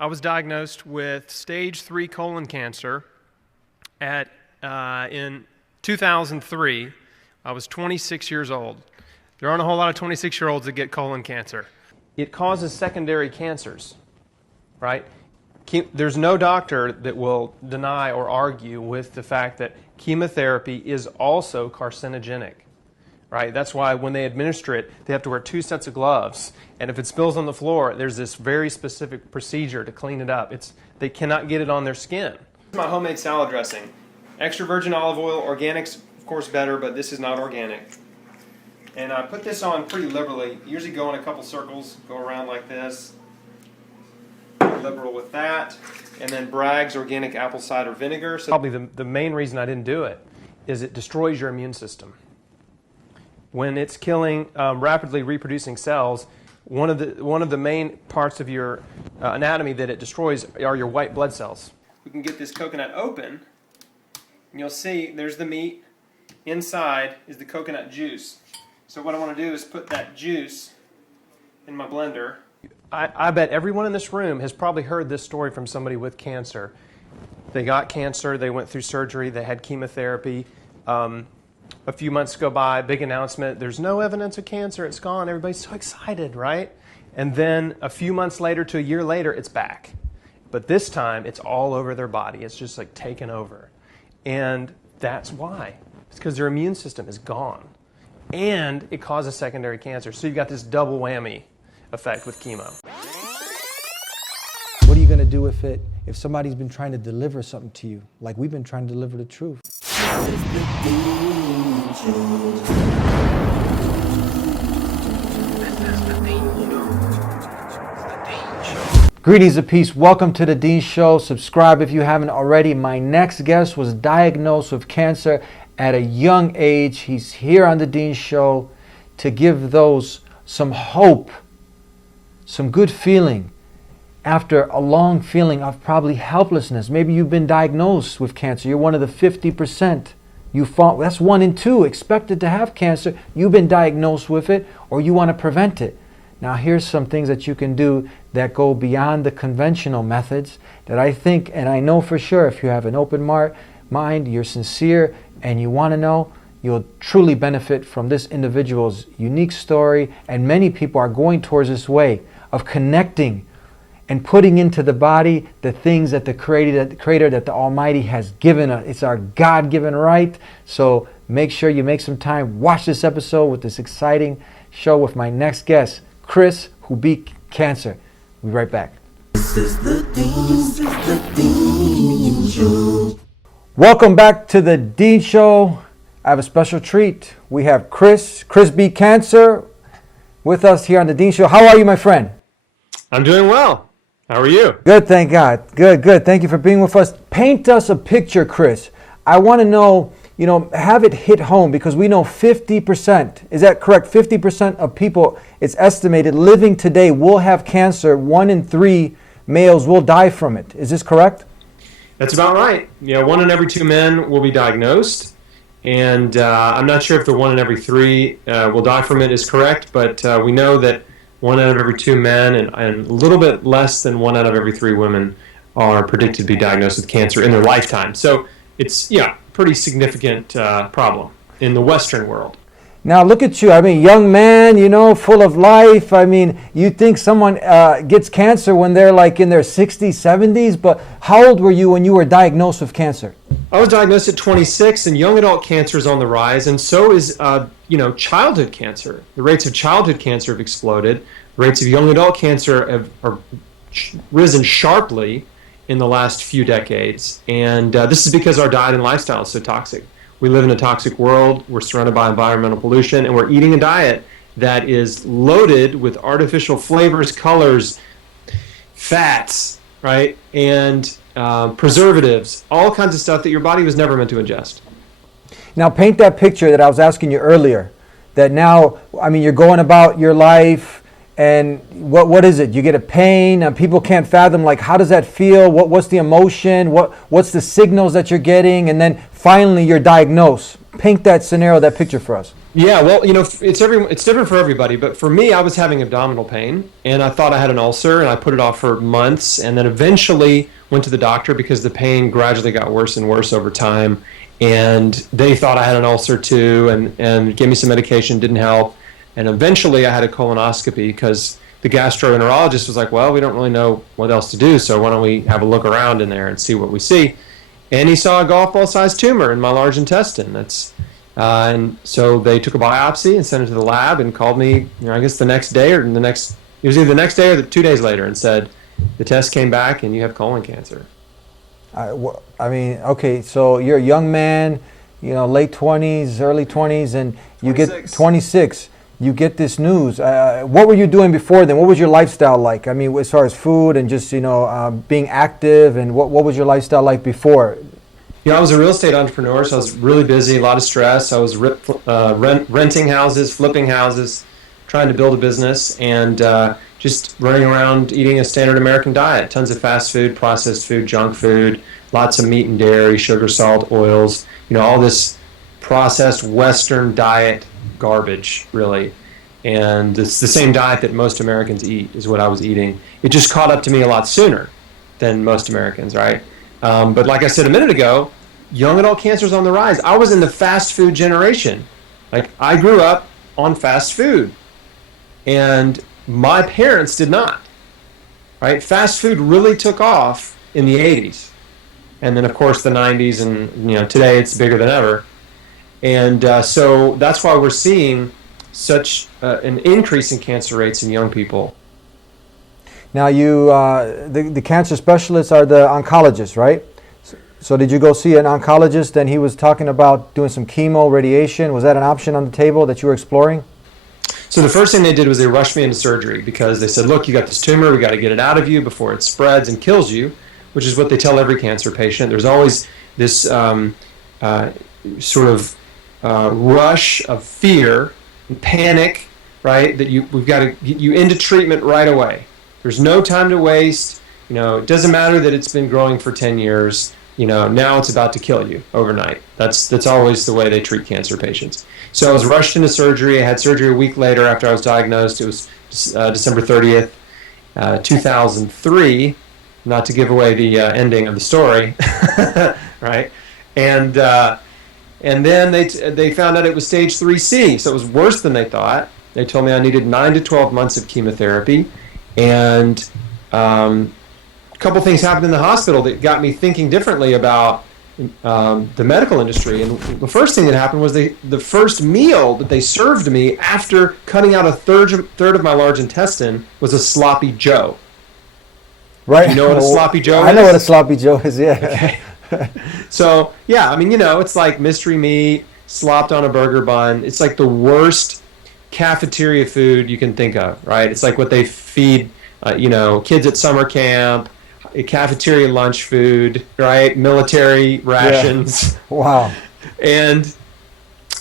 I was diagnosed with stage 3 colon cancer in 2003. I was 26 years old. There aren't a whole lot of 26-year-olds that get colon cancer. It causes secondary cancers, right? There's no doctor that will deny or argue with the fact that chemotherapy is also carcinogenic, right? That's why when they administer it, they have to wear 2 sets of gloves. And if it spills on the floor, there's this very specific procedure to clean it up. They cannot get it on their skin. This is my homemade salad dressing. Extra virgin olive oil, organic's of course better, but this is not organic. And I put this on pretty liberally. Usually go in a couple circles, go around like this. Liberal with that. And then Bragg's organic apple cider vinegar. So probably the main reason I didn't do it is it destroys your immune system. When it's killing rapidly reproducing cells, one of the main parts of your anatomy that it destroys are your white blood cells. We can get this coconut open, and you'll see there's the meat. Inside is the coconut juice. So what I want to do is put that juice in my blender. I bet everyone in this room has probably heard this story from somebody with cancer. They got cancer, they went through surgery, they had chemotherapy. A few months go by, big announcement, there's no evidence of cancer, it's gone. Everybody's so excited, right? And then a few months later to a year later, it's back. But this time, it's all over their body. It's just like taken over. And that's why. It's because their immune system is gone. And it causes secondary cancer. So you've got this double whammy effect with chemo. What are you going to do with it if somebody's been trying to deliver something to you, like we've been trying to deliver the truth? Greetings of peace. Welcome to The Dean Show. Subscribe if you haven't already. My next guest was diagnosed with cancer at a young age. He's here on The Dean Show to give those some hope, some good feeling after a long feeling of probably helplessness. Maybe you've been diagnosed with cancer. You're one of the 50%. That's 1 in 2 expected to have cancer. You've been diagnosed with it, or you want to prevent it. Now here's some things that you can do that go beyond the conventional methods that I think, and I know for sure, if you have an open mind, you're sincere, and you want to know, you'll truly benefit from this individual's unique story. And many people are going towards this way of connecting and putting into the body the things that the Creator, that the Almighty has given us. It's our God-given right. So make sure you make some time. Watch this episode with this exciting show with my next guest, Chris, who beat cancer. We'll be right back. This is the Dean Show. Welcome back to the Dean Show. I have a special treat. We have Chris beat cancer with us here on the Dean Show. How are you, my friend? I'm doing well. How are you? Good, thank God. Good. Thank you for being with us. Paint us a picture, Chris. I want to know, have it hit home, because we know 50%, is that correct? 50% of people, it's estimated, living today will have cancer. 1 in 3 males will die from it. Is this correct? That's about right. 1 in every 2 men will be diagnosed. And I'm not sure if the 1 in every 3 will die from it is correct, but we know that 1 out of every 2 men and a little bit less than 1 out of every 3 women are predicted to be diagnosed with cancer in their lifetime. So it's, pretty significant problem in the Western world. Now look at you. Young man, full of life. You think someone gets cancer when they're like in their 60s, 70s, but how old were you when you were diagnosed with cancer? I was diagnosed at 26, and young adult cancer is on the rise, and so is, childhood cancer. The rates of childhood cancer have exploded. The rates of young adult cancer have risen sharply in the last few decades, and this is because our diet and lifestyle is so toxic. We live in a toxic world, we're surrounded by environmental pollution, and we're eating a diet that is loaded with artificial flavors, colors, fats, right, and preservatives, all kinds of stuff that your body was never meant to ingest. Now paint that picture that I was asking you earlier, that now, you're going about your life, and what is it? You get a pain, people can't fathom, how does that feel? What's the emotion? What's the signals that you're getting? And then finally you're diagnosed. Paint that scenario, that picture for us. Yeah, well, it's different for everybody, but for me, I was having abdominal pain, and I thought I had an ulcer, and I put it off for months, and then eventually went to the doctor because the pain gradually got worse and worse over time, and they thought I had an ulcer too, and gave me some medication, didn't help, and eventually I had a colonoscopy because the gastroenterologist was like, well, we don't really know what else to do, so why don't we have a look around in there and see what we see, and he saw a golf ball-sized tumor in my large intestine. And so they took a biopsy and sent it to the lab and called me, I guess the next day or it was either the next day or 2 days later, and said, the test came back and you have colon cancer. I mean, okay, so you're a young man, late 20s, early 20s, and you 26. get 26. You get this news. What were you doing before then? What was your lifestyle like? I mean, as far as food and just, being active, and what was your lifestyle like before? I was a real estate entrepreneur, so I was really busy, a lot of stress. I was renting houses, flipping houses, trying to build a business, and just running around eating a standard American diet. Tons of fast food, processed food, junk food, lots of meat and dairy, sugar, salt, oils, all this processed Western diet garbage, really. And it's the same diet that most Americans eat is what I was eating. It just caught up to me a lot sooner than most Americans, right? But like I said a minute ago, young adult cancer is on the rise. I was in the fast food generation. Like, I grew up on fast food, and my parents did not. Right? Fast food really took off in the 80s, and then of course the 90s, and today it's bigger than ever. And so that's why we're seeing such an increase in cancer rates in young people. Now, the cancer specialists are the oncologists, right? So did you go see an oncologist and he was talking about doing some chemo, radiation? Was that an option on the table that you were exploring? So the first thing they did was they rushed me into surgery because they said, look, you got this tumor, we got to get it out of you before it spreads and kills you, which is what they tell every cancer patient. There's always this sort of rush of fear and panic, right, that we've got to get you into treatment right away. There's no time to waste. It doesn't matter that it's been growing for 10 years. Now it's about to kill you overnight. That's always the way they treat cancer patients. So I was rushed into surgery. I had surgery a week later after I was diagnosed. It was December 30th, 2003, not to give away the ending of the story, right? And then they found out it was stage IIIc, so it was worse than they thought. They told me I needed 9 to 12 months of chemotherapy. And a couple things happened in the hospital that got me thinking differently about the medical industry. And the first thing that happened was the first meal that they served me after cutting out a third of my large intestine was a sloppy Joe. Right. You know what a sloppy Joe is? I know what a sloppy Joe is, yeah. Okay. So, yeah, I mean, it's like mystery meat slopped on a burger bun. It's like the worst cafeteria food you can think of, right? It's like what they feed, kids at summer camp, cafeteria lunch food, right? Military rations. Yeah. Wow. And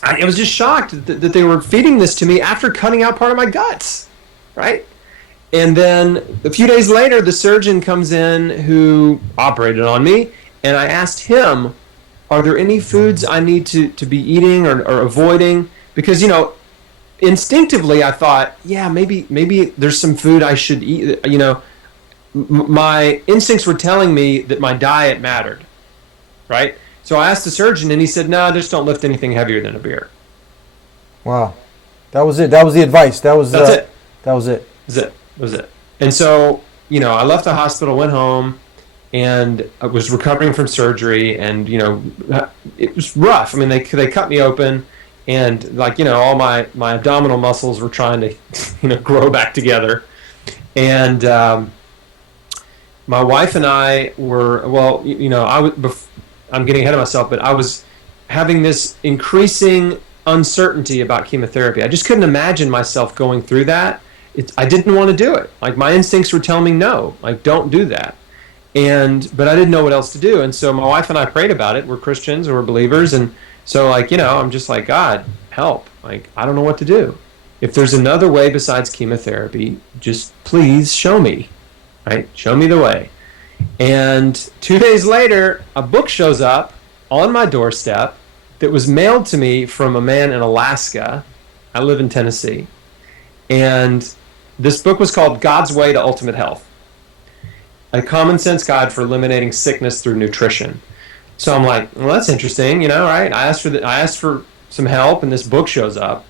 I was just shocked that they were feeding this to me after cutting out part of my guts, right? And then a few days later, the surgeon comes in who operated on me, and I asked him, are there any foods I need to be eating or avoiding? Because, instinctively I thought, yeah, maybe there's some food I should eat. My instincts were telling me that my diet mattered, right? So I asked the surgeon, and he said, no, just don't lift anything heavier than a beer. Wow. That was it. That was the advice. That's it. That was it. That was it. And so, I left the hospital, went home, and I was recovering from surgery, and, it was rough. I mean, they cut me open, and all my abdominal muscles were trying to, grow back together. And my wife and I were, I'm getting ahead of myself, but I was having this increasing uncertainty about chemotherapy. I just couldn't imagine myself going through that. I didn't want to do it. Like, my instincts were telling me no, don't do that. But I didn't know what else to do. And so my wife and I prayed about it. We're Christians, we're believers. And so, I'm just like, God, help. I don't know what to do. If there's another way besides chemotherapy, just please show me, right? Show me the way. And 2 days later, a book shows up on my doorstep that was mailed to me from a man in Alaska. I live in Tennessee. And this book was called God's Way to Ultimate Health, a common sense guide for eliminating sickness through nutrition. So I'm like, well, that's interesting, right? I asked for some help, and this book shows up.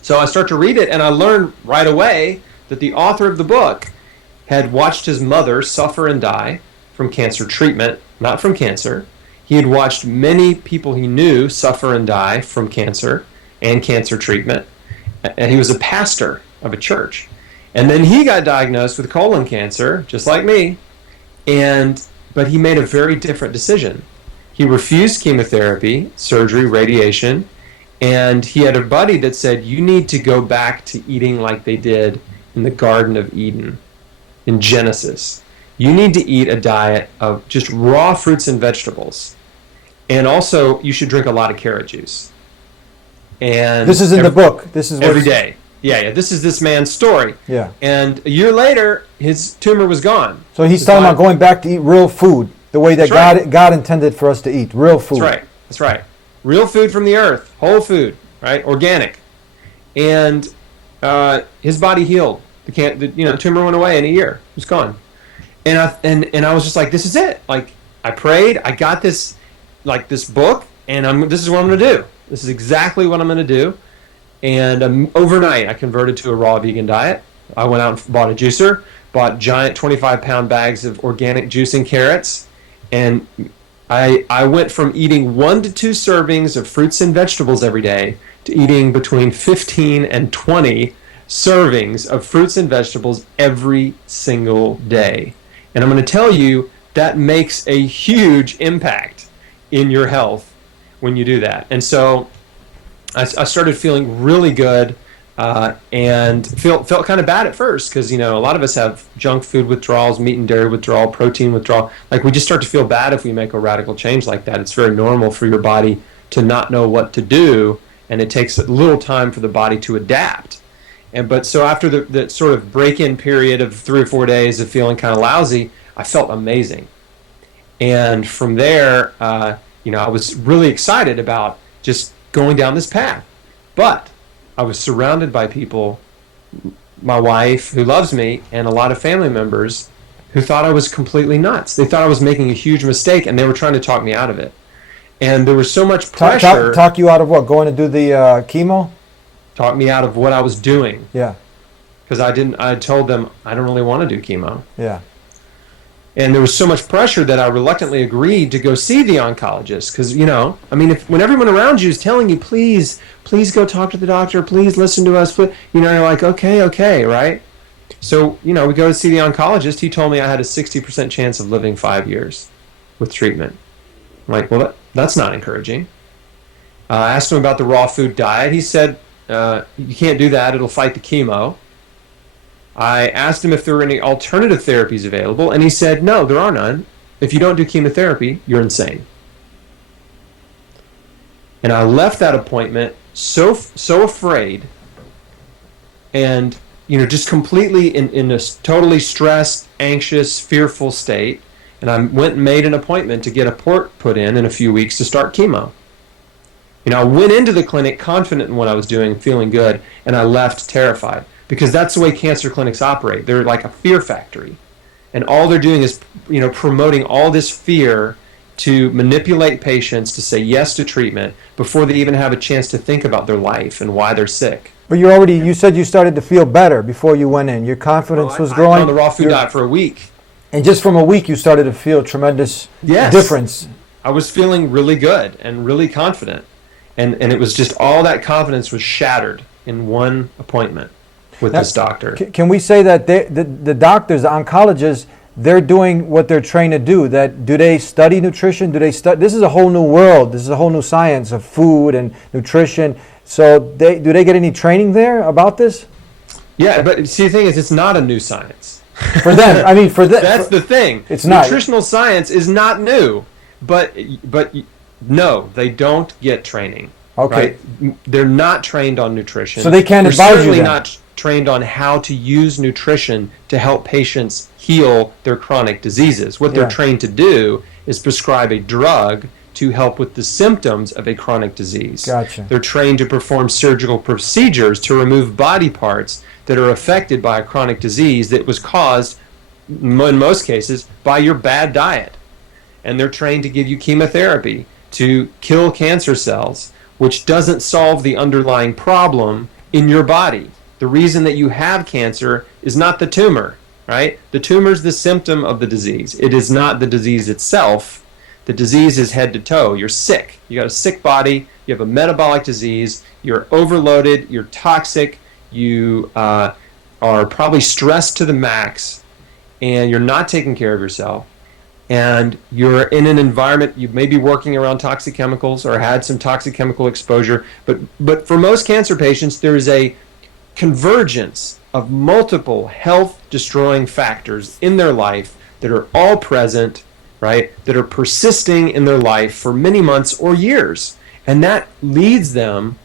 So I start to read it, and I learned right away that the author of the book had watched his mother suffer and die from cancer treatment, not from cancer. He had watched many people he knew suffer and die from cancer and cancer treatment. And he was a pastor of a church. And then he got diagnosed with colon cancer, just like me. But he made a very different decision. He refused chemotherapy, surgery, radiation, and he had a buddy that said, you need to go back to eating like they did in the Garden of Eden, in Genesis. You need to eat a diet of just raw fruits and vegetables. And also, you should drink a lot of carrot juice. And this is in the book. This is every day. Yeah. This is this man's story. Yeah. And a year later, his tumor was gone. So he's talking about going back to eat real food, the way that God intended for us to eat real food. That's right. Real food from the earth, whole food, right? Organic. And his body healed. The tumor went away in a year. It was gone. And I was just like, this is it. Like, I prayed. I got this book, and this is what I'm going to do. This is exactly what I'm going to do. And overnight, I converted to a raw vegan diet. I went out and bought a juicer, bought giant 25-pound bags of organic juicing carrots, and I went from eating 1 to 2 servings of fruits and vegetables every day to eating between 15 and 20 servings of fruits and vegetables every single day. And I'm going to tell you, that makes a huge impact in your health when you do that. And so I started feeling really good and felt kind of bad at first because, a lot of us have junk food withdrawals, meat and dairy withdrawal, protein withdrawal. Like, we just start to feel bad if we make a radical change like that. It's very normal for your body to not know what to do, and it takes a little time for the body to adapt. So after the sort of break-in period of 3 or 4 days of feeling kind of lousy, I felt amazing. And from there, I was really excited about just going down this path. But I was surrounded by people, my wife, who loves me, and a lot of family members who thought I was completely nuts. They thought I was making a huge mistake, and they were trying to talk me out of it. And there was so much pressure. Talk you out of what? Going to do the chemo? Talk me out of what I was doing. Yeah. Because I told them I don't really want to do chemo. Yeah. And there was so much pressure that I reluctantly agreed to go see the oncologist. Because, when everyone around you is telling you, please go talk to the doctor, please listen to us, you're like, okay, right? So, we go to see the oncologist. He told me I had a 60% chance of living 5 years with treatment. I'm like, well, that's not encouraging. I asked him about the raw food diet. He said, you can't do that. It'll fight the chemo. I asked him if there were any alternative therapies available, and he said, no, there are none. If you don't do chemotherapy, you're insane. And I left that appointment so afraid and, just completely in a totally stressed, anxious, fearful state. And I went and made an appointment to get a port put in a few weeks to start chemo. I went into the clinic confident in what I was doing, feeling good, and I left terrified. Because that's the way cancer clinics operate. They're like a fear factory. And all they're doing is, promoting all this fear to manipulate patients to say yes to treatment before they even have a chance to think about their life and why they're sick. But you said you started to feel better before you went in. Your confidence was growing. I was on the raw food diet for a week. And just from a week, you started to feel tremendous difference. I was feeling really good and really confident. And it was just all that confidence was shattered in one appointment with this doctor. Can we say that the doctors, the oncologists, they're doing what they're trained to do? Do they study nutrition? This is a whole new world. This is a whole new science of food and nutrition. So do they get any training there about this? Yeah, but see, the thing is, it's not a new science. For them, that's the thing. It's not. Nutritional science is not new, but no, they don't get training. Okay. Right? They're not trained on nutrition. So they can't advise you. They're certainly not trained on how to use nutrition to help patients heal their chronic diseases. What they're trained to do is prescribe a drug to help with the symptoms of a chronic disease. Gotcha. They're trained to perform surgical procedures to remove body parts that are affected by a chronic disease that was caused, in most cases, by your bad diet. And they're trained to give you chemotherapy to kill cancer cells, which doesn't solve the underlying problem in your body. The reason that you have cancer is not the tumor, right? The tumor is the symptom of the disease. It is not the disease itself. The disease is head to toe. You're sick. You got a sick body. You have a metabolic disease. You're overloaded. You're toxic. You are probably stressed to the max, and you're not taking care of yourself. And you're in an environment, you may be working around toxic chemicals or had some toxic chemical exposure. But for most cancer patients, there is a convergence of multiple health-destroying factors in their life that are all present, right, that are persisting in their life for many months or years. And that leads them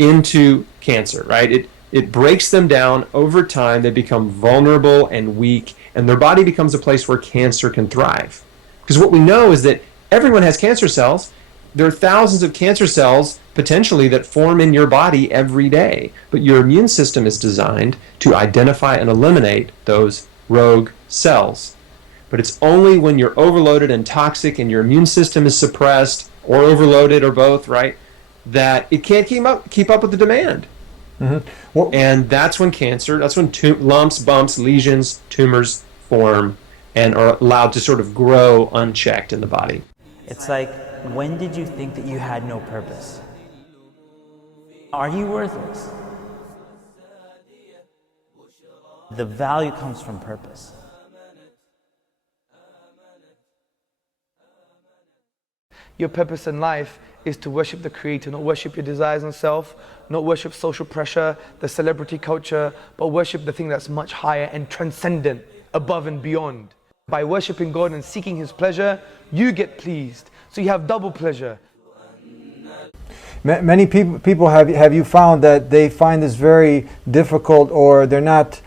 into cancer, right? It breaks them down over time. They become vulnerable and weak, and their body becomes a place where cancer can thrive. Because what we know is that everyone has cancer cells. There are thousands of cancer cells potentially that form in your body every day, but your immune system is designed to identify and eliminate those rogue cells. But it's only when you're overloaded and toxic and your immune system is suppressed or overloaded or both, right, that it can't keep up with the demand. Mm-hmm. Well, and that's when cancer, that's when lumps, bumps, lesions, tumors form and are allowed to sort of grow unchecked in the body. It's like, when did you think that you had no purpose? Are you worthless? The value comes from purpose. Your purpose in life is to worship the Creator, not worship your desires and self, not worship social pressure, the celebrity culture, but worship the thing that's much higher and transcendent, above and beyond. By worshiping God and seeking His pleasure, you get pleased. So you have double pleasure. Many people have you found that they find this very difficult, or they're not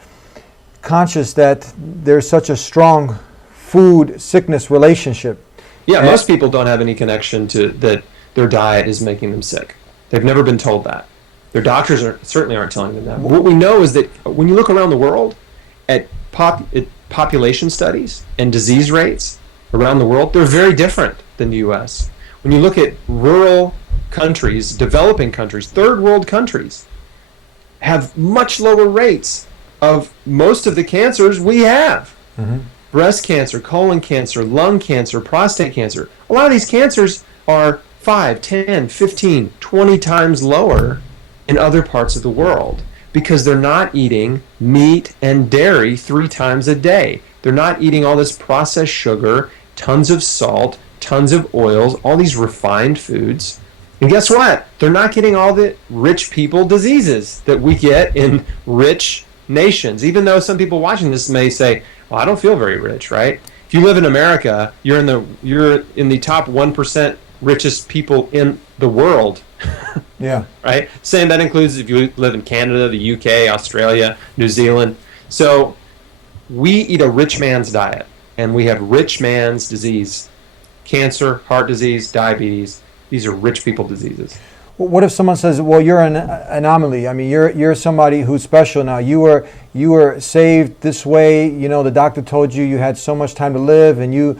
conscious that there's such a strong food sickness relationship? Yeah, most people don't have any connection to that their diet is making them sick. They've never been told that. Their doctors certainly aren't telling them that. What we know is that when you look around the world at population studies and disease rates around the world, they're very different than the U.S. When you look at rural countries, developing countries, third world countries, have much lower rates of most of the cancers we have. Mm-hmm. Breast cancer, colon cancer, lung cancer, prostate cancer. A lot of these cancers are 5, 10, 15, 20 times lower in other parts of the world because they're not eating meat and dairy 3 times a day. They're not eating all this processed sugar, tons of salt, tons of oils, all these refined foods. And guess what? They're not getting all the rich people diseases that we get in rich nations. Even though some people watching this may say, well, I don't feel very rich, right? If you live in America, you're in the top 1% richest people in the world. Yeah. Right? Same, that includes if you live in Canada, the UK, Australia, New Zealand. So we eat a rich man's diet, and we have rich man's disease. Cancer, heart disease, diabetes. These are rich people diseases. What if someone says, well, you're an anomaly? I mean, you're somebody who's special now. You were saved this way. You know, the doctor told you had so much time to live, and you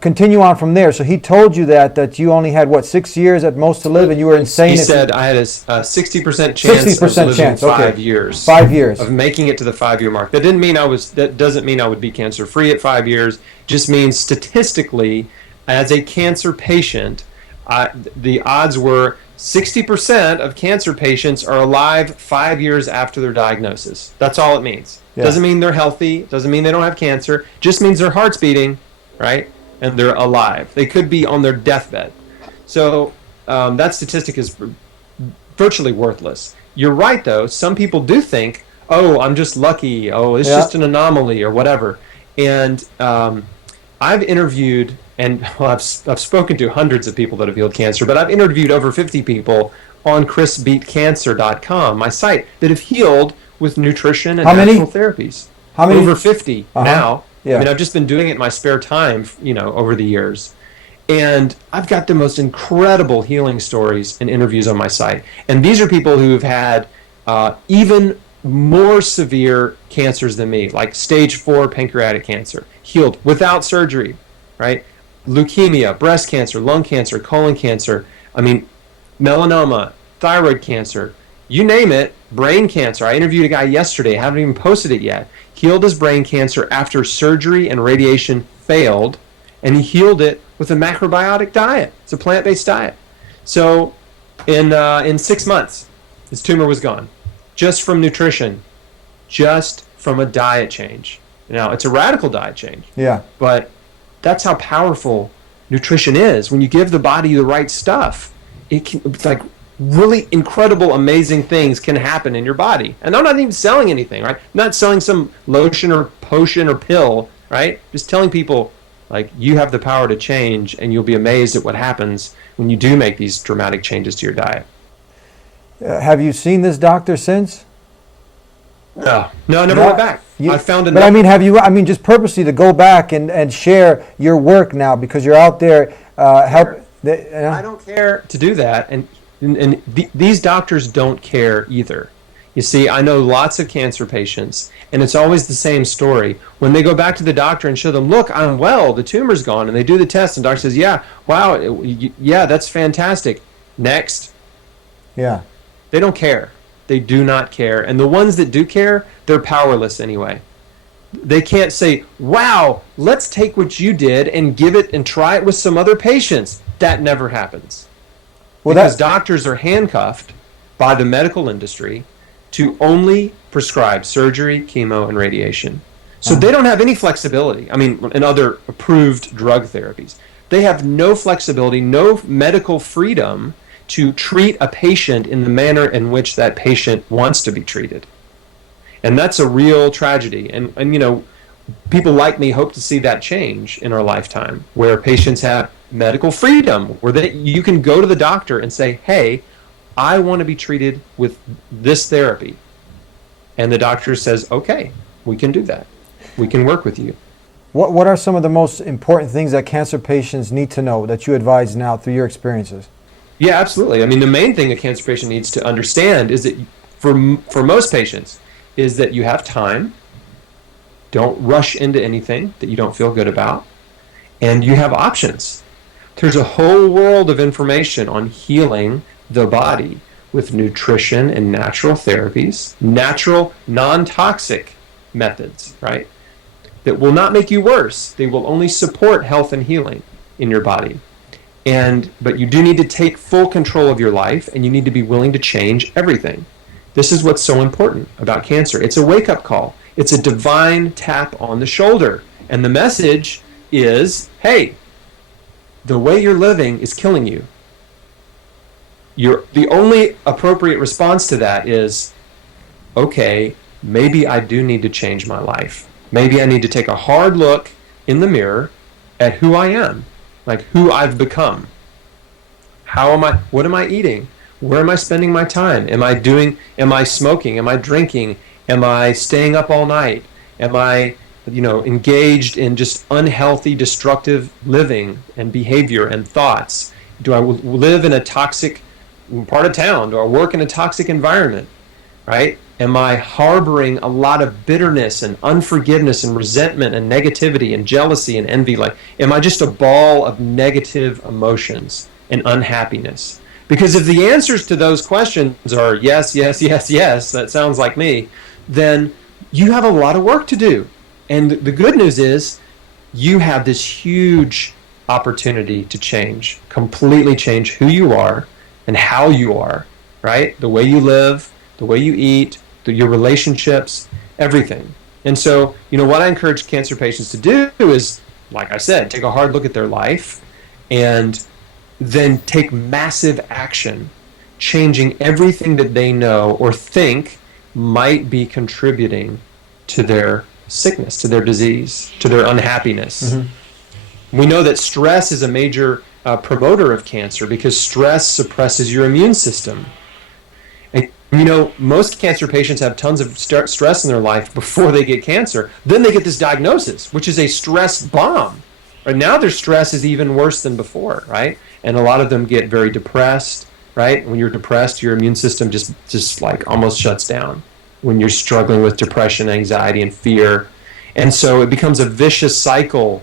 continue on from there. So he told you that you only had, 6 years at most to live, and you were insane. He said I had a 60% chance of living 5 years. 5 years. Of making it to the 5-year mark. That doesn't mean I would be cancer-free at 5 years. Just means statistically, as a cancer patient, the odds were 60% of cancer patients are alive 5 years after their diagnosis. That's all it means. Yeah. Doesn't mean they're healthy. Doesn't mean they don't have cancer. Just means their heart's beating, right? And they're alive. They could be on their deathbed. So that statistic is virtually worthless. You're right, though. Some people do think, oh, I'm just lucky. Oh, it's just an anomaly or whatever. And I've interviewed, and I've spoken to hundreds of people that have healed cancer, but I've interviewed over 50 people on chrisbeatcancer.com, my site, that have healed with nutrition and natural therapies. How many? Over 50 now. Yeah. I mean, I've just been doing it in my spare time, over the years. And I've got the most incredible healing stories and interviews on my site. And these are people who have had even more severe cancers than me, like stage 4 pancreatic cancer, healed without surgery, right? Leukemia, breast cancer, lung cancer, colon cancer, I mean, melanoma, thyroid cancer, you name it, brain cancer. I interviewed a guy yesterday, haven't even posted it yet, healed his brain cancer after surgery and radiation failed, and he healed it with a macrobiotic diet. It's a plant-based diet. So in 6 months, his tumor was gone, just from nutrition, just from a diet change. Now, it's a radical diet change. Yeah. But that's how powerful nutrition is. When you give the body the right stuff, it's like really incredible, amazing things can happen in your body. And I'm not even selling anything, right? I'm not selling some lotion or potion or pill, right? Just telling people, like, you have the power to change, and you'll be amazed at what happens when you do make these dramatic changes to your diet. Have you seen this doctor since? No, I never went back. I found enough. But I mean, have you? I mean, just purposely to go back and share your work now because you're out there help. I don't care to do that, and these doctors don't care either. You see, I know lots of cancer patients, and it's always the same story. When they go back to the doctor and show them, look, I'm well, the tumor's gone, and they do the test, and the doctor says, yeah, wow, yeah, that's fantastic. Next. Yeah. They don't care. They do not care. And the ones that do care, they're powerless anyway. They can't say, wow, let's take what you did and give it and try it with some other patients. That never happens. Well, because doctors are handcuffed by the medical industry to only prescribe surgery, chemo, and radiation. So they don't have any flexibility. I mean, and other approved drug therapies. They have no flexibility, no medical freedom to treat a patient in the manner in which that patient wants to be treated. And that's a real tragedy. And you know, people like me hope to see that change in our lifetime, where patients have medical freedom, where you can go to the doctor and say, hey, I want to be treated with this therapy. And the doctor says, okay, we can do that. We can work with you. What are some of the most important things that cancer patients need to know that you advise now through your experiences? Yeah, absolutely. I mean, the main thing a cancer patient needs to understand is that for most patients is that you have time. Don't rush into anything that you don't feel good about. And you have options. There's a whole world of information on healing the body with nutrition and natural therapies, natural, non-toxic methods, right? That will not make you worse. They will only support health and healing in your body. But you do need to take full control of your life, and you need to be willing to change everything. This is what's so important about cancer. It's a wake-up call. It's a divine tap on the shoulder. And the message is, hey, the way you're living is killing you. The only appropriate response to that is, okay, maybe I do need to change my life. Maybe I need to take a hard look in the mirror at who I am, like who I've become. What am I eating? Where am I spending my time? Am I smoking? Am I drinking? Am I staying up all night? Am I, engaged in just unhealthy, destructive living and behavior and thoughts? Do I live in a toxic part of town? Do I work in a toxic environment? Right? Am I harboring a lot of bitterness and unforgiveness and resentment and negativity and jealousy and envy? Like, am I just a ball of negative emotions and unhappiness? Because if the answers to those questions are yes, yes, yes, yes, that sounds like me, then you have a lot of work to do. And the good news is you have this huge opportunity to change, completely change who you are and how you are, right? The way you live, the way you eat, your relationships, everything. And so, what I encourage cancer patients to do is, like I said, take a hard look at their life and then take massive action, changing everything that they know or think might be contributing to their sickness, to their disease, to their unhappiness. Mm-hmm. We know that stress is a major promoter of cancer because stress suppresses your immune system. And most cancer patients have tons of stress in their life before they get cancer. Then they get this diagnosis, which is a stress bomb. Right now, their stress is even worse than before, right? And a lot of them get very depressed, right? When you're depressed, your immune system just like almost shuts down when you're struggling with depression, anxiety, and fear. And so it becomes a vicious cycle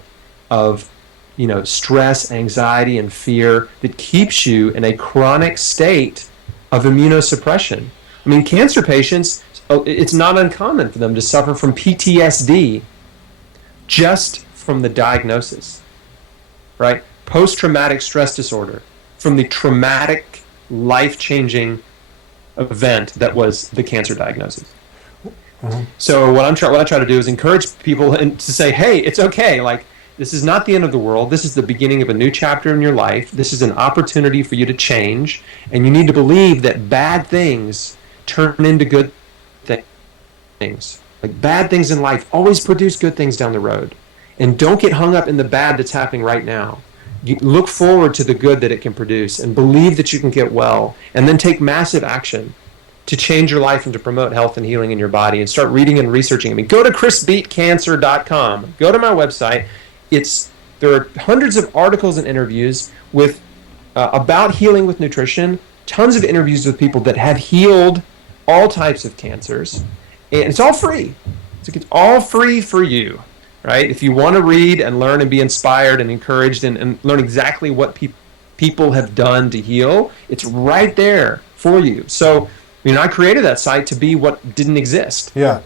of, stress, anxiety, and fear that keeps you in a chronic state of immunosuppression. I mean, cancer patients, it's not uncommon for them to suffer from PTSD just from the diagnosis, right? Post-traumatic stress disorder from the traumatic, life-changing event that was the cancer diagnosis. So what I try to do is encourage people to say, hey, it's okay. Like, this is not the end of the world. This is the beginning of a new chapter in your life. This is an opportunity for you to change. And you need to believe that bad things turn into good things. Like, bad things in life always produce good things down the road. And don't get hung up in the bad that's happening right now. You look forward to the good that it can produce and believe that you can get well, and then take massive action to change your life and to promote health and healing in your body, and start reading and researching. I mean, go to chrisbeatcancer.com. Go to my website. There are hundreds of articles and interviews with about healing with nutrition, tons of interviews with people that have healed all types of cancers, and it's all free. It's all free for you, right? If you want to read and learn and be inspired and encouraged and learn exactly what people have done to heal, it's right there for you. So, I created that site to be what didn't exist. Yeah.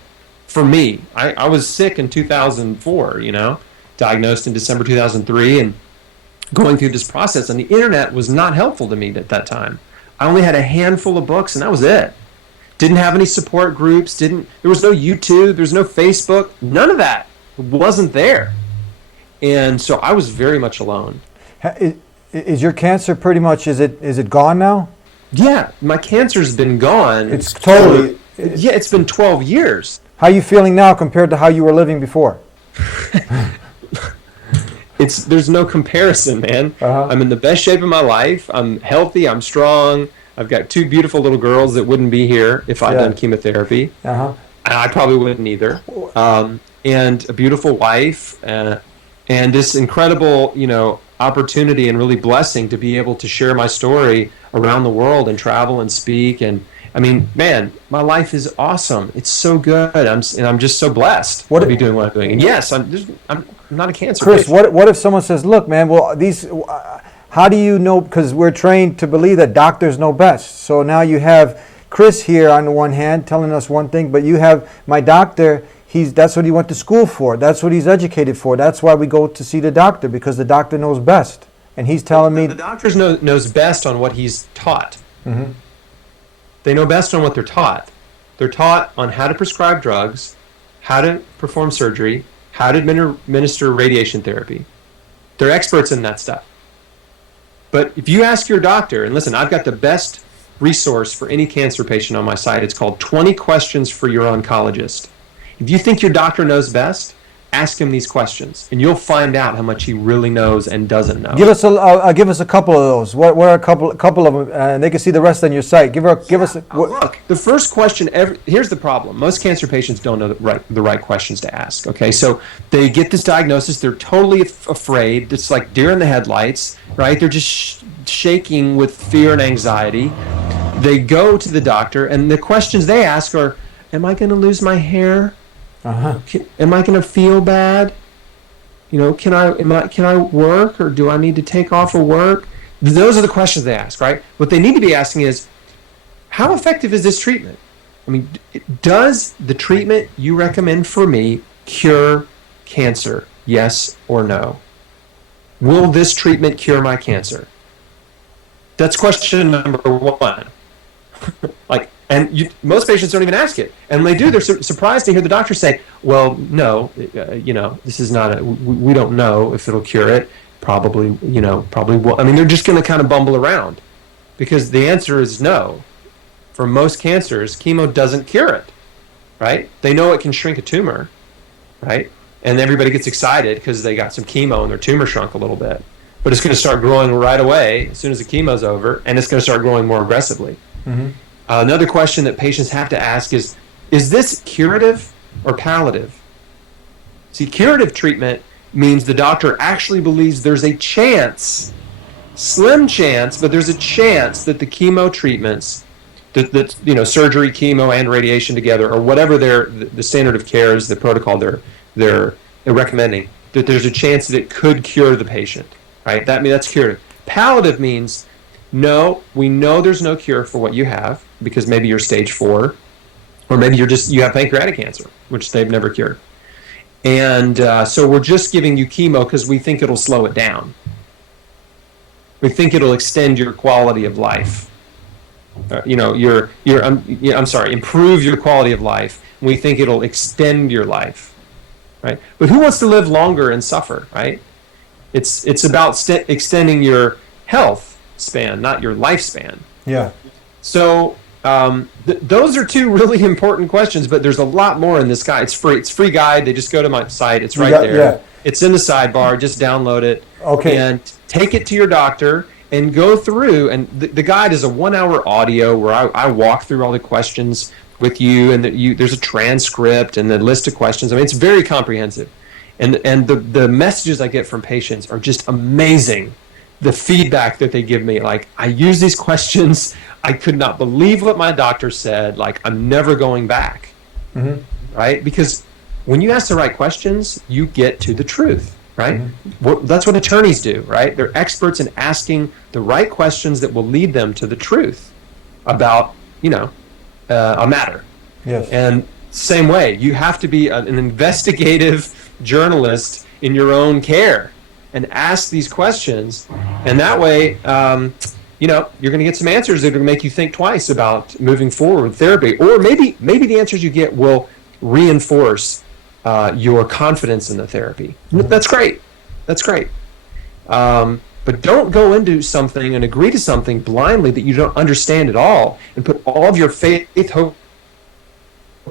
For me, I was sick in 2004, diagnosed in December 2003, and going through this process, and the internet was not helpful to me at that time. I only had a handful of books, and that was it. Didn't have any support groups, there was no YouTube, there was no Facebook, none of that. It wasn't there. And so I was very much alone. Is your cancer pretty much, is it gone now? Yeah, my cancer's been gone. It's totally... It's been 12 years. How are you feeling now compared to how you were living before? There's no comparison, man. I'm in the best shape of my life. I'm healthy. I'm strong. I've got 2 beautiful little girls that wouldn't be here if I'd done chemotherapy. I probably wouldn't either. And a beautiful wife, and this incredible, opportunity and really blessing to be able to share my story around the world and travel and speak. And I mean, man, my life is awesome. It's so good. I'm just so blessed to be doing what I'm doing. And yes, I'm not a cancer Chris, patient. what if someone says, look, man, well, how do you know? Because we're trained to believe that doctors know best. So now you have Chris here on the one hand telling us one thing, but you have my doctor. That's what he went to school for. That's what he's educated for. That's why we go to see the doctor, because the doctor knows best. And he's telling me... The doctor knows best on what he's taught. Mm-hmm. They know best on what they're taught. They're taught on how to prescribe drugs, how to perform surgery, how to administer radiation therapy. They're experts in that stuff. But if you ask your doctor, and listen, I've got the best resource for any cancer patient on my site. It's called 20 Questions for Your Oncologist. If you think your doctor knows best, ask him these questions, and you'll find out how much he really knows and doesn't know. Give us a couple of those. What are a couple of them? And they can see the rest on your site. Give us. Look, the first question. Here's the problem. Most cancer patients don't know the right questions to ask. Okay, so they get this diagnosis. They're totally afraid. It's like deer in the headlights, right? They're just shaking with fear and anxiety. They go to the doctor, and the questions they ask are, "Am I going to lose my hair? Am I going to feel bad? Can I work, or do I need to take off of work?" Those are the questions they ask, right? What they need to be asking is, how effective is this treatment? I mean, does the treatment you recommend for me cure cancer? Yes or no? Will this treatment cure my cancer? That's question number 1. Most patients don't even ask it, and when they do, they're surprised to hear the doctor say, "Well, no, this is not we don't know if it'll cure it. Probably will." I mean, they're just going to kind of bumble around, because the answer is no. For most cancers, chemo doesn't cure it, right? They know it can shrink a tumor, right? And everybody gets excited because they got some chemo and their tumor shrunk a little bit, but it's going to start growing right away as soon as the chemo's over, and it's going to start growing more aggressively. Mm-hmm. Another question that patients have to ask is this curative or palliative? See, curative treatment means the doctor actually believes there's a chance, slim chance, but there's a chance that the chemo treatments, that surgery, chemo, and radiation together, or whatever the standard of care is, the protocol they're recommending, that there's a chance that it could cure the patient, right? That's curative. Palliative means, no, we know there's no cure for what you have, because maybe you're stage 4, or maybe you have pancreatic cancer, which they've never cured. And so we're just giving you chemo because we think it'll slow it down. We think it'll extend your quality of life. Improve your quality of life. We think it'll extend your life, right? But who wants to live longer and suffer, right? It's about extending your health span, not your lifespan. Yeah. So those are two really important questions, but there's a lot more in this guide. It's free. It's a free guide. They just go to my site. It's right there. Yeah. It's in the sidebar. Just download it. Okay. And take it to your doctor and go through. And the guide is a 1-hour audio where I walk through all the questions with you, and there's a transcript and the list of questions. I mean, it's very comprehensive. And the messages I get from patients are just amazing. The feedback that they give me, like, I use these questions, I could not believe what my doctor said, like, I'm never going back, right? Because when you ask the right questions, you get to the truth, right? That's what attorneys do, right? They're experts in asking the right questions that will lead them to the truth about, a matter. Yes. And same way, you have to be an investigative journalist in your own care and ask these questions, and that way, you're going to get some answers that are going to make you think twice about moving forward with therapy, or maybe the answers you get will reinforce your confidence in the therapy. That's great. That's great. But don't go into something and agree to something blindly that you don't understand at all, and put all of your faith, hope,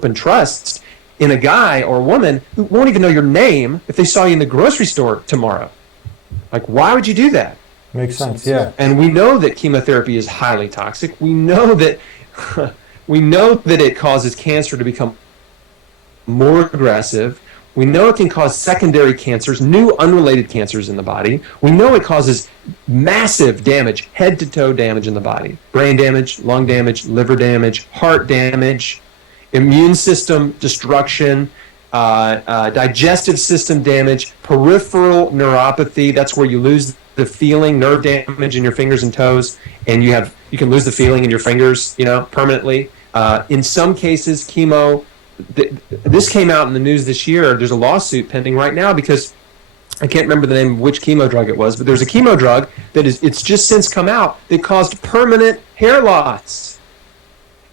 and trust in a guy or a woman who won't even know your name if they saw you in the grocery store tomorrow. Like, why would you do that? Makes sense, yeah. And we know that chemotherapy is highly toxic. We know that it causes cancer to become more aggressive. We know it can cause secondary cancers, new unrelated cancers in the body. We know it causes massive damage, head-to-toe damage in the body. Brain damage, lung damage, liver damage, heart damage, immune system destruction, digestive system damage, peripheral neuropathy. That's where you lose the feeling, nerve damage in your fingers and toes, and you can lose the feeling in your fingers, permanently. In some cases, chemo. This came out in the news this year. There's a lawsuit pending right now because I can't remember the name of which chemo drug it was, but there's a chemo drug it's just since come out that caused permanent hair loss.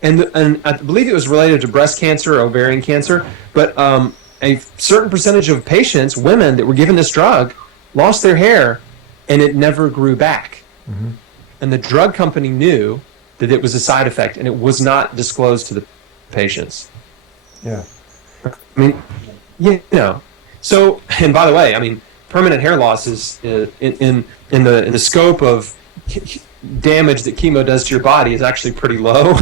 And I believe it was related to breast cancer or ovarian cancer, but a certain percentage of patients, women that were given this drug, lost their hair, and it never grew back. And the drug company knew that it was a side effect, and it was not disclosed to the patients. Yeah. I mean, So, and by the way, I mean, permanent hair loss is in the scope of damage that chemo does to your body is actually pretty low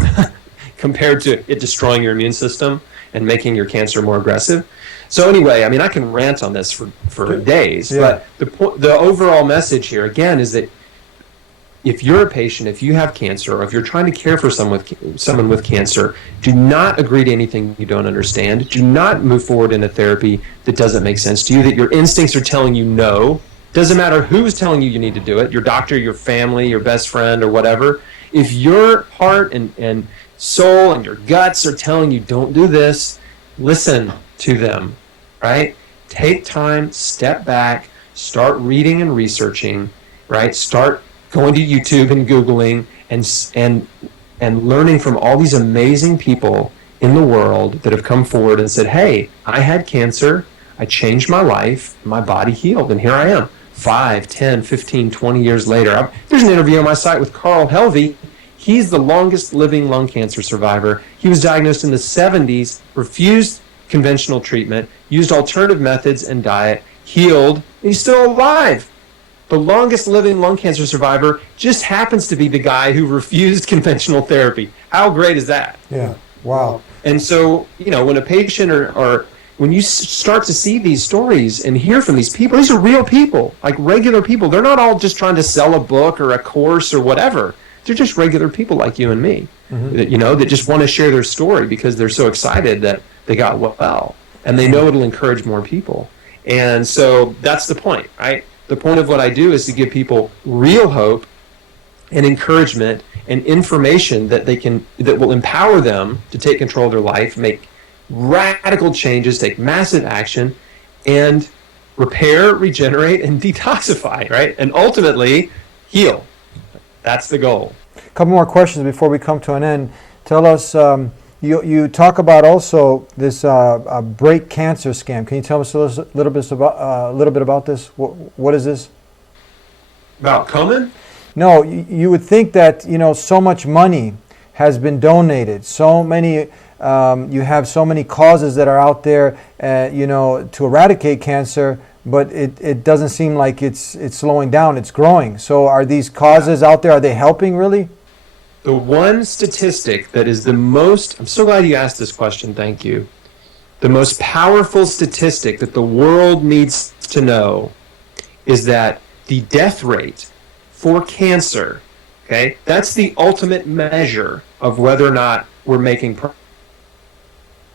compared to it destroying your immune system and making your cancer more aggressive. So anyway, I mean, I can rant on this for days, but the overall message here, again, is that if you're a patient, if you have cancer, or if you're trying to care for someone with cancer, do not agree to anything you don't understand. Do not move forward in a therapy that doesn't make sense to you, that your instincts are telling you no. Doesn't matter who's telling you need to do it, your doctor, your family, your best friend, or whatever. If your heart and soul and your guts are telling you don't do this, listen to them, right? Take time, step back, start reading and researching, right? Start going to YouTube and Googling and learning from all these amazing people in the world that have come forward and said, hey, I had cancer, I changed my life, my body healed, and here I am, 5, 10, 15, 20 years later. There's an interview on my site with Carl Helvey. He's the longest living lung cancer survivor. He was diagnosed in the 70s, refused conventional treatment, used alternative methods and diet, healed, and he's still alive. The longest living lung cancer survivor just happens to be the guy who refused conventional therapy. How great is that? Yeah. Wow. And so, when a patient or when you start to see these stories and hear from these people, these are real people, like regular people. They're not all just trying to sell a book or a course or whatever. They're just regular people like you and me, that, that just want to share their story because they're so excited that they got well, and they know it'll encourage more people. And so that's the point, right? The point of what I do is to give people real hope and encouragement and information that will empower them to take control of their life, make radical changes, take massive action, and repair, regenerate, and detoxify, right? And ultimately heal. That's the goal. A couple more questions before we come to an end. Tell us, you talk about also this break cancer scam. Can you tell us a little bit about this? What is this? About Komen? No, you would think that so much money has been donated, so many. You have so many causes that are out there, to eradicate cancer, but it doesn't seem like it's slowing down. It's growing. So are these causes out there? Are they helping really? The one statistic that is the most, I'm so glad you asked this question, thank you. The most powerful statistic that the world needs to know is that the death rate for cancer, okay, that's the ultimate measure of whether or not we're making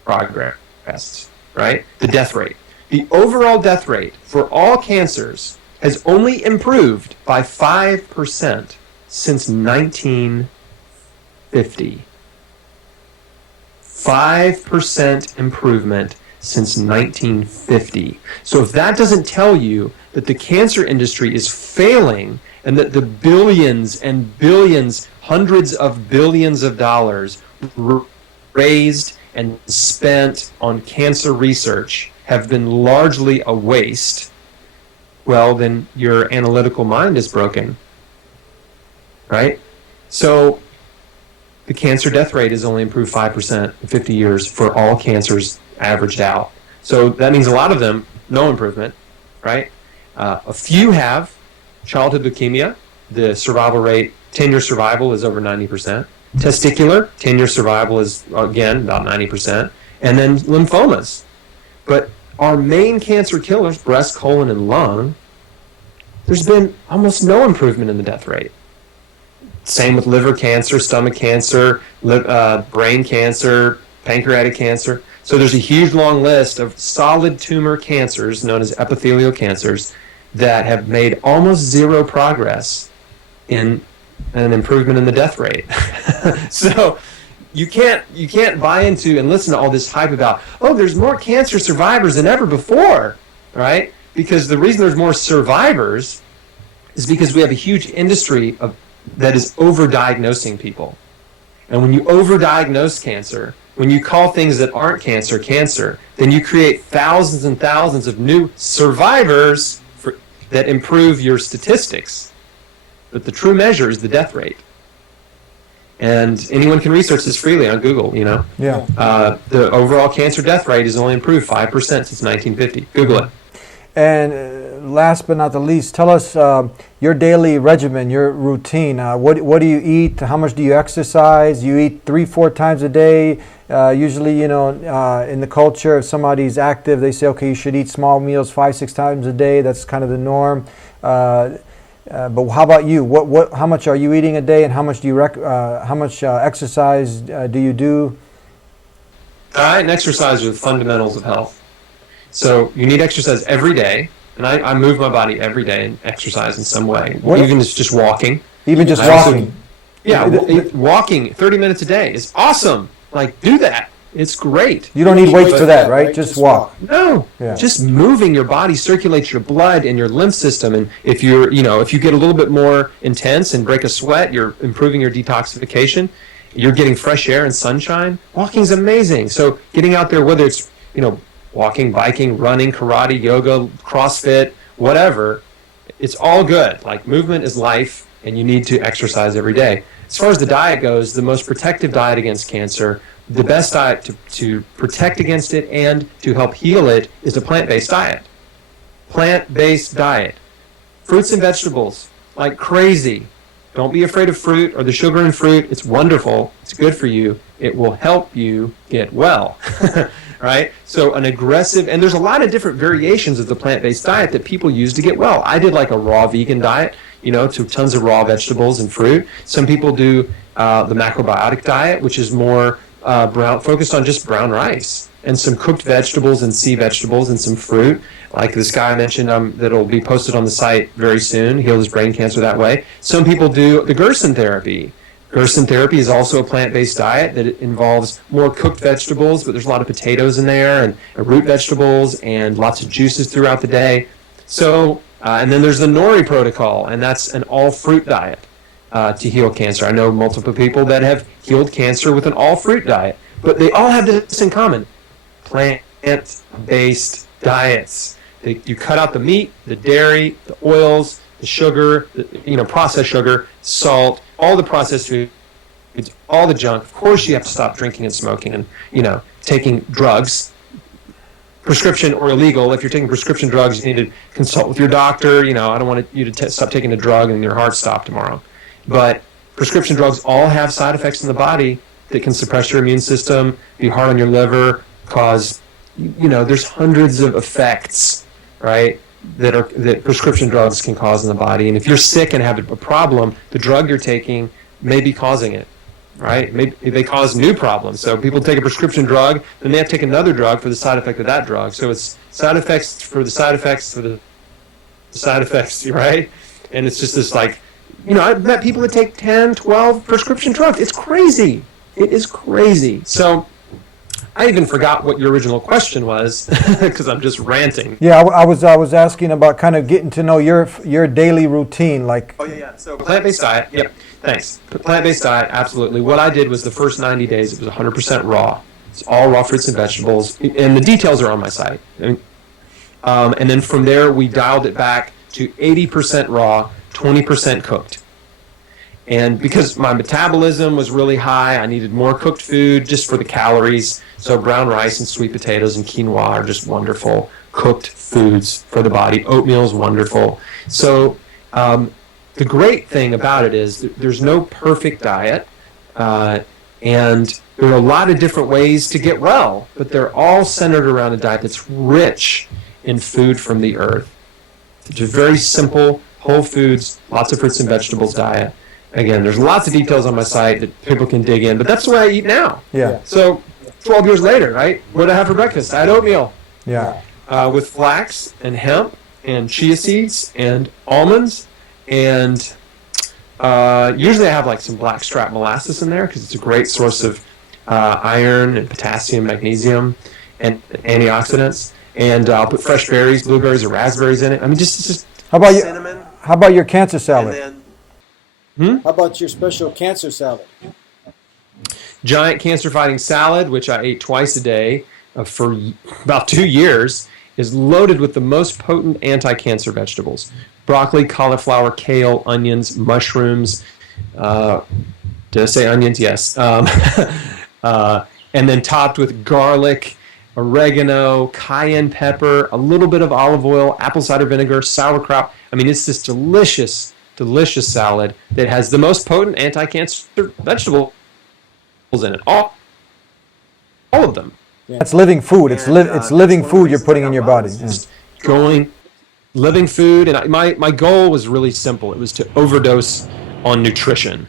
progress, right? The death rate. The overall death rate for all cancers has only improved by 5% since 1950. 5% improvement since 1950. So if that doesn't tell you that the cancer industry is failing and that the billions and billions, hundreds of billions of dollars raised and spent on cancer research have been largely a waste, well, then your analytical mind is broken, right? So the cancer death rate has only improved 5% in 50 years for all cancers averaged out. So that means a lot of them, no improvement, right? A few have childhood leukemia. The survival rate, 10-year survival is over 90%. Testicular, 10-year survival is, again, about 90%. And then lymphomas. But our main cancer killers, breast, colon, and lung, there's been almost no improvement in the death rate. Same with liver cancer, stomach cancer, brain cancer, pancreatic cancer. So there's a huge long list of solid tumor cancers, known as epithelial cancers, that have made almost zero progress in an improvement in the death rate. So you can't buy into and listen to all this hype about, oh, there's more cancer survivors than ever before, right? Because the reason there's more survivors is because we have a huge industry that is overdiagnosing people. And when you overdiagnose cancer, when you call things that aren't cancer, cancer, then you create thousands and thousands of new survivors that improve your statistics. But the true measure is the death rate. And anyone can research this freely on Google, Yeah. The overall cancer death rate has only improved 5% since 1950. Google it. And last but not the least, tell us your daily regimen, your routine. What do you eat? How much do you exercise? You eat 3-4 times a day. Usually, in the culture, if somebody's active, they say, okay, you should eat small meals 5-6 times a day. That's kind of the norm. But how about you? How much are you eating a day, and how much do you how much exercise do you do? Diet and exercise are the fundamentals of health. So you need exercise every day, and I move my body every day and exercise in some way. Even just walking. Even just walking. Walking 30 minutes a day is awesome. Like, do that. It's great. You don't need weights for that, right? Just walk. No, just moving your body circulates your blood and your lymph system. And if if you get a little bit more intense and break a sweat, you're improving your detoxification. You're getting fresh air and sunshine. Walking's amazing. So getting out there, whether it's walking, biking, running, karate, yoga, CrossFit, whatever, it's all good. Like, movement is life, and you need to exercise every day. As far as the diet goes, the most protective diet against cancer, the best diet to protect against it and to help heal it is a plant-based diet. Plant-based diet. Fruits and vegetables, like crazy. Don't be afraid of fruit or the sugar in fruit. It's wonderful. It's good for you. It will help you get well. right? So an aggressive, and there's a lot of different variations of the plant-based diet that people use to get well. I did like a raw vegan diet, to tons of raw vegetables and fruit. Some people do the macrobiotic diet, which is more focused on just brown rice and some cooked vegetables and sea vegetables and some fruit, like this guy I mentioned that'll be posted on the site very soon. Healed his brain cancer that way. Some people do the Gerson therapy. Gerson therapy is also a plant-based diet that involves more cooked vegetables, but there's a lot of potatoes in there and root vegetables and lots of juices throughout the day. So, and then there's the Nori protocol, and that's an all-fruit diet to heal cancer. I know multiple people that have healed cancer with an all-fruit diet, but they all have this in common: plant-based diets. You cut out the meat, the dairy, the oils, the sugar, processed sugar, salt, all the processed foods, all the junk. Of course, you have to stop drinking and smoking and, taking drugs, prescription or illegal. If you're taking prescription drugs, you need to consult with your doctor. I don't want you to stop taking a drug and your heart stop tomorrow. But prescription drugs all have side effects in the body that can suppress your immune system, be hard on your liver, cause, there's hundreds of effects, right, that prescription drugs can cause in the body. And if you're sick and have a problem, the drug you're taking may be causing it, right? Maybe they cause new problems. So people take a prescription drug, then they have to take another drug for the side effect of that drug. So it's side effects for the side effects for the side effects, right? And it's just this I've met people that take 10, 12 prescription drugs. It's crazy. It is crazy. So I even forgot what your original question was because I'm just ranting. Yeah, I was asking about kind of getting to know your daily routine, like. Oh yeah. So plant-based diet. Yep. Thanks. Plant-based diet. Absolutely. What I did was the first 90 days. It was 100% raw. It's all raw fruits and vegetables, and the details are on my site. And then from there we dialed it back to 80% raw, 20% cooked. And because my metabolism was really high, I needed more cooked food just for the calories. So brown rice and sweet potatoes and quinoa are just wonderful cooked foods for the body. Oatmeal is wonderful. So the great thing about it is that there's no perfect diet. And there are a lot of different ways to get well, but they're all centered around a diet that's rich in food from the earth. It's a very simple, whole foods, lots of fruits and vegetables diet. Again, there's lots of details on my site that people can dig in, but that's the way I eat now. Yeah. So 12 years later, right? What did I have for breakfast? I had oatmeal. Yeah. With flax and hemp and chia seeds and almonds. And usually I have some blackstrap molasses in there because it's a great source of iron and potassium, magnesium, and antioxidants. And I'll put fresh berries, blueberries, or raspberries in it. I mean, just how about cinnamon. How about your cancer salad? How about your special cancer salad? Giant cancer-fighting salad, which I ate twice a day for about 2 years, is loaded with the most potent anti-cancer vegetables. Broccoli, cauliflower, kale, onions, mushrooms. Did I say onions? Yes. And then topped with garlic, oregano, cayenne pepper, a little bit of olive oil, apple cider vinegar, sauerkraut. I mean, it's this delicious salad that has the most potent anti-cancer vegetables in it. All of them. Yeah. It's living food. It's living food you're putting in your body. Yeah. Living food, and my goal was really simple. It was to overdose on nutrition.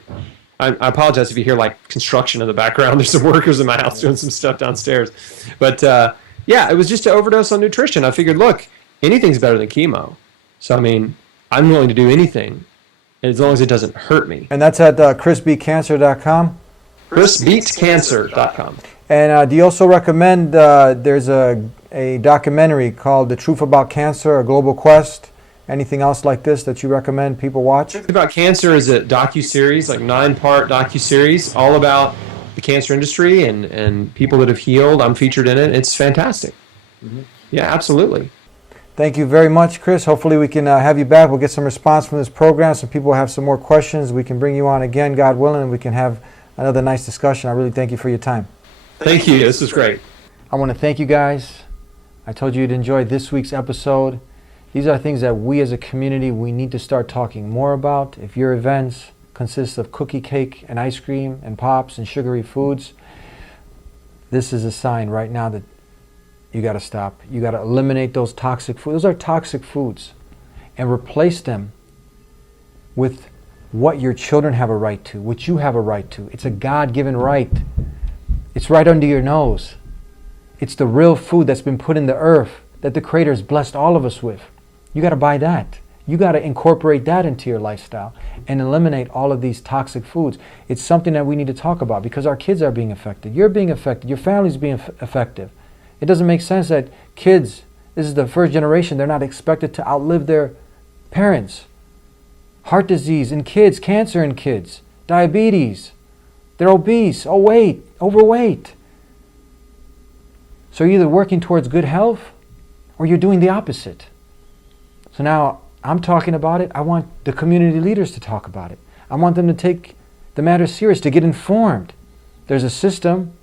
I apologize if you hear construction in the background. There's some workers in my house doing some stuff downstairs. But it was just to overdose on nutrition. I figured, look, anything's better than chemo. So, I mean, I'm willing to do anything as long as it doesn't hurt me. And that's at chrisbeatcancer.com? chrisbeatcancer.com. And do you also recommend, there's a documentary called The Truth About Cancer, A Global Quest? Anything else like this that you recommend people watch? Truth About Cancer is a docuseries, 9-part docuseries, all about the cancer industry and people that have healed. I'm featured in it. It's fantastic. Mm-hmm. Yeah, absolutely. Thank you very much, Chris. Hopefully we can have you back. We'll get some response from this program. Some people have some more questions. We can bring you on again, God willing, and we can have another nice discussion. I really thank you for your time. Thank you. This was great. I want to thank you guys. I told you you'd enjoy this week's episode. These are things that we as a community, we need to start talking more about. If your events consist of cookie, cake, and ice cream, and pops, and sugary foods, this is a sign right now that you got to stop. You got to eliminate those toxic foods. Those are toxic foods. And replace them with what your children have a right to, what you have a right to. It's a God-given right. It's right under your nose. It's the real food that's been put in the earth that the Creator has blessed all of us with. You got to buy that. You got to incorporate that into your lifestyle and eliminate all of these toxic foods. It's something that we need to talk about because our kids are being affected. You're being affected. Your family's being affected. It doesn't make sense that kids, this is the first generation, they're not expected to outlive their parents. Heart disease in kids, cancer in kids, diabetes. They're obese, overweight. So you're either working towards good health or you're doing the opposite. So now I'm talking about it. I want the community leaders to talk about it. I want them to take the matter serious, to get informed. There's a system,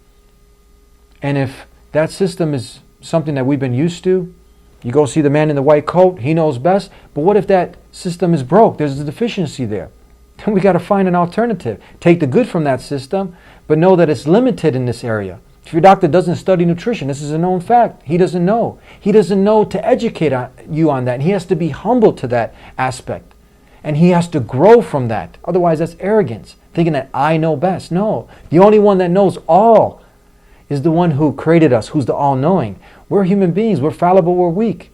and if that system is something that we've been used to, you go see the man in the white coat, he knows best. But what if that system is broke? There's a deficiency there. Then we got to find an alternative. Take the good from that system, but know that it's limited in this area. If your doctor doesn't study nutrition, this is a known fact. He doesn't know. He doesn't know to educate you on that. And he has to be humble to that aspect. And he has to grow from that. Otherwise, that's arrogance, thinking that I know best. No, the only one that knows all is the one who created us, who's the all-knowing. We're human beings. We're fallible. We're weak.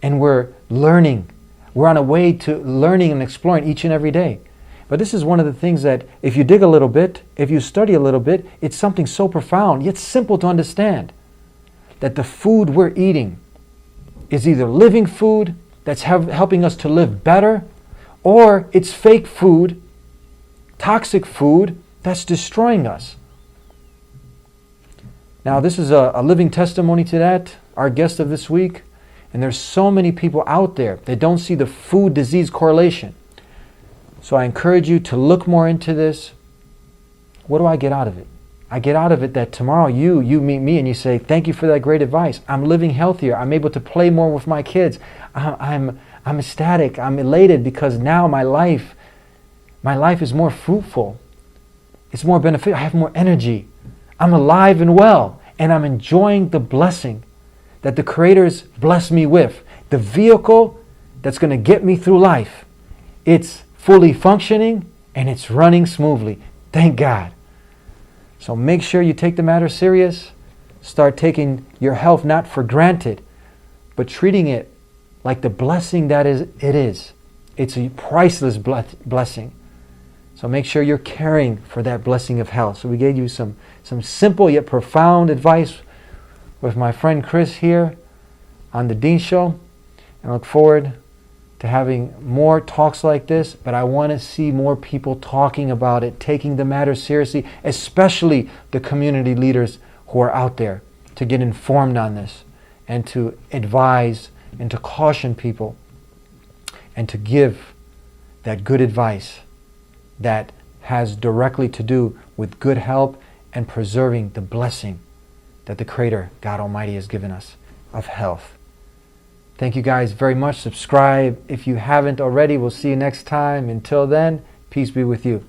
And we're learning. We're on a way to learning and exploring each and every day. But this is one of the things that if you dig a little bit, if you study a little bit, it's something so profound, yet simple to understand. That the food we're eating is either living food that's helping us to live better, or it's fake food, toxic food that's destroying us. Now this is a living testimony to that, our guest of this week. And there's so many people out there that don't see the food-disease correlation. So I encourage you to look more into this. What do I get out of it? I get out of it that tomorrow you meet me and you say, thank you for that great advice. I'm living healthier. I'm able to play more with my kids. I'm ecstatic. I'm elated because now my life is more fruitful. It's more beneficial. I have more energy. I'm alive and well. And I'm enjoying the blessing that the Creator's blessed me with. The vehicle that's going to get me through life. It's fully functioning and it's running smoothly. Thank God. So make sure you take the matter serious. Start taking your health not for granted, but treating it like the blessing that it is. It's a priceless blessing. So make sure you're caring for that blessing of health. So we gave you some simple yet profound advice with my friend Chris here on The Dean Show. And I look forward to having more talks like this, but I want to see more people talking about it, taking the matter seriously, especially the community leaders who are out there to get informed on this and to advise and to caution people and to give that good advice that has directly to do with good health and preserving the blessing that the Creator, God Almighty, has given us of health. Thank you guys very much. Subscribe if you haven't already. We'll see you next time. Until then, peace be with you.